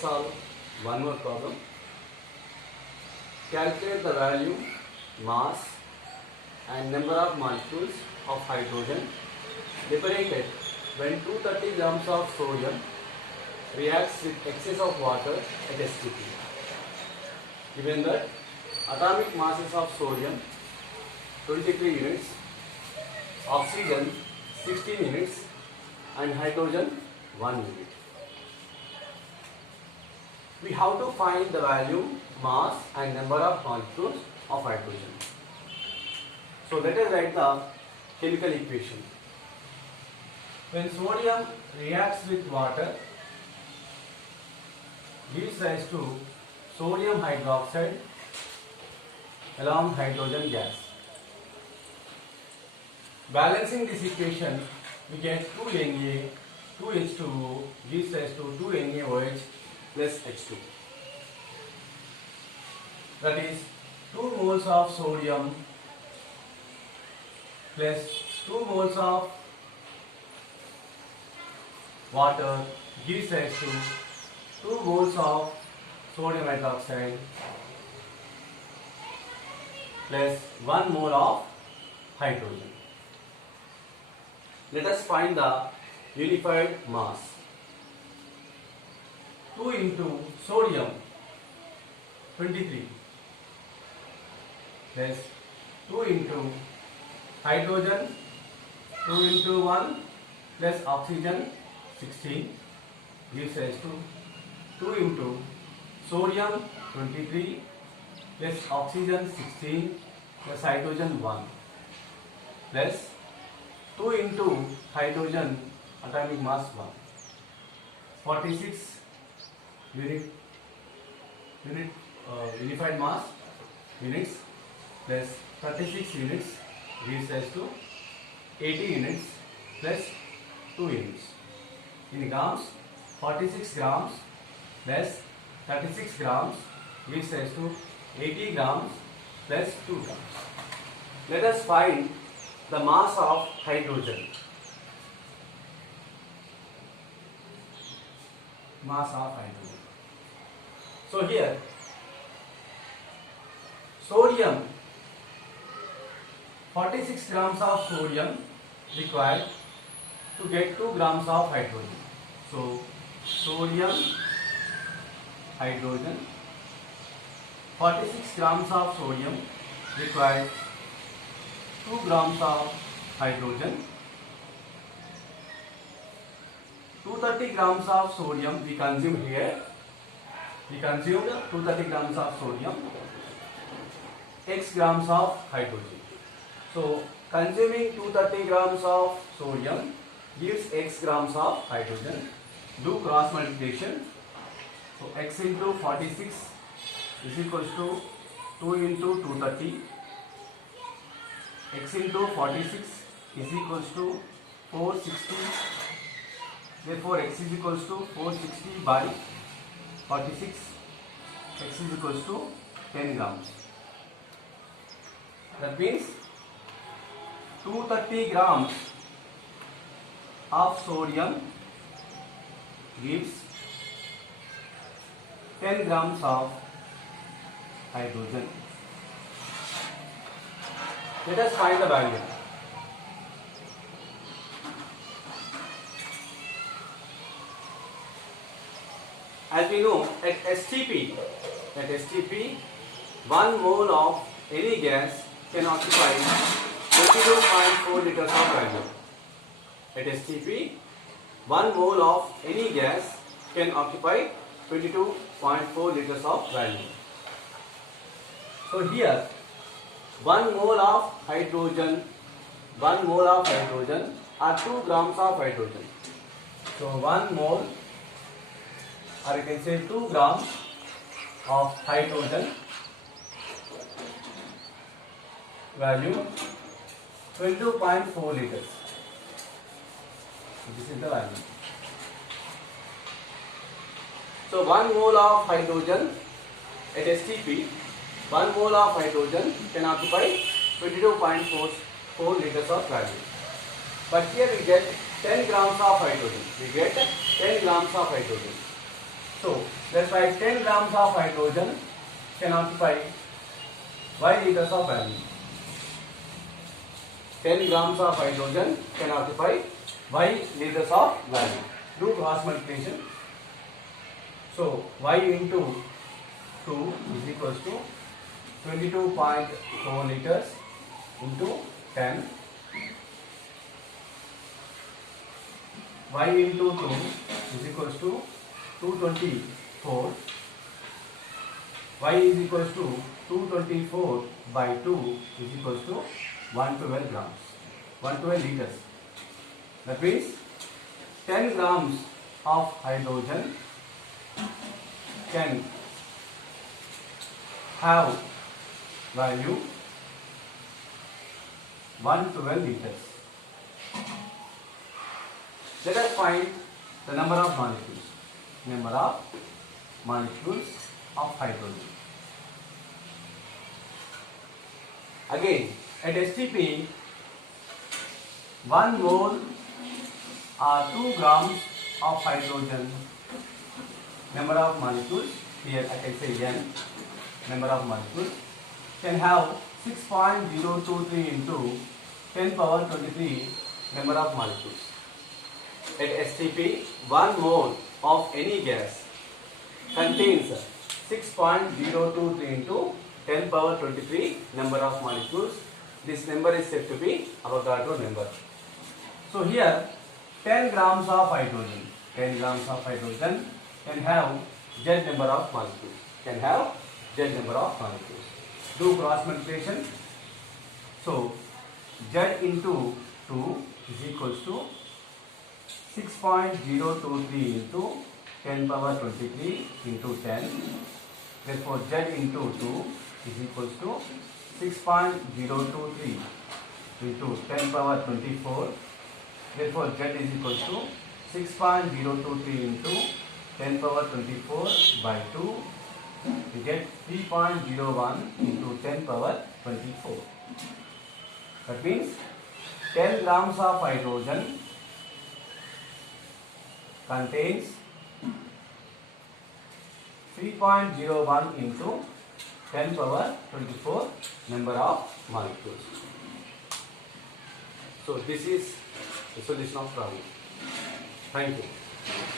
Solve one more problem. Calculate the value, mass and number of molecules of hydrogen liberated when 230 grams of sodium reacts with excess of water at STP. Given that atomic masses of sodium 23 units, oxygen 16 units and hydrogen 1 unit. We have to find the value, mass and number of molecules of hydrogen. So let us write the chemical equation. When sodium reacts with water, gives rise to sodium hydroxide along hydrogen gas. Balancing this equation, we get 2Na, 2H2O gives rise to 2NaOH plus H2. That is 2 moles of sodium plus 2 moles of water gives rise to 2 moles of sodium hydroxide plus 1 mole of hydrogen. Let us find the unified mass. 2 into sodium 23 plus 2 into hydrogen 2 into 1 plus oxygen 16 gives rise to 2 into sodium 23 plus oxygen 16 plus hydrogen 1 plus 2 into hydrogen atomic mass 1 46 unified mass units plus 36 units gives rise to 80 units plus 2 units. In grams, 46 grams plus 36 grams gives rise to 80 grams plus 2 grams. Let us find the mass of hydrogen. Mass of hydrogen. So here, sodium, 46 grams of sodium required to get 2 grams of hydrogen. So sodium, hydrogen, 46 grams of sodium required 2 grams of hydrogen. 230 grams of sodium we consume here. We consumed 230 grams of sodium, x grams of hydrogen. So consuming 230 grams of sodium gives x grams of hydrogen. Do cross multiplication. So x into 46 is equals to 2 into 230. X into 46 is equals to 460. Therefore x is equals to 460 by 46. X is equals to 10 grams. That means 230 grams of sodium gives 10 grams of hydrogen. Let us find the value. As we know, at STP, 1 mole of any gas can occupy 22.4 liters of volume. At STP, 1 mole of any gas can occupy 22.4 liters of volume. So here, 1 mole of hydrogen are 2 grams of hydrogen. So 1 mole, or you can say 2 grams of hydrogen value 22.4 liters. This is the value. So 1 mole of hydrogen at STP, 1 mole of hydrogen can occupy 22.4 liters of value. But here we get 10 grams of hydrogen. So let's write 10 grams of hydrogen can occupy Y liters of value. 10 grams of hydrogen can occupy Y liters of value. Do cross multiplication. So Y into 2 is equals to 22.4 liters into 10. Y into 2 is equals to 224. Y is equals to 224 by 2 is equals to 112 grams, 112 liters. That means 10 grams of hydrogen can have value 112 liters. Let us find the number of molecules. Number of molecules of hydrogen. Again, at STP, 1 mole or 2 grams of hydrogen. Number of molecules, here I can say N, number of molecules, can have 6.023 into 10 power 23 number of molecules. At STP, 1 mole of any gas contains 6.023 into 10 power 23 number of molecules. This number is said to be Avogadro number. So here 10 grams of hydrogen, 10 grams of hydrogen can have Z number of molecules. Can have Z number of molecules. Do cross multiplication. So Z into 2 is equals to 6.023 into 10 power 23 into 10. Therefore Z into 2 is equals to 6.023 into 10 power 24. Therefore Z is equals to 6.023 into 10 power 24 by 2. We get 3.01 into 10 power 24. That means 10 grams of hydrogen contains 3.01 into 10 power 24 number of molecules. So this is the solution of problem. Thank you.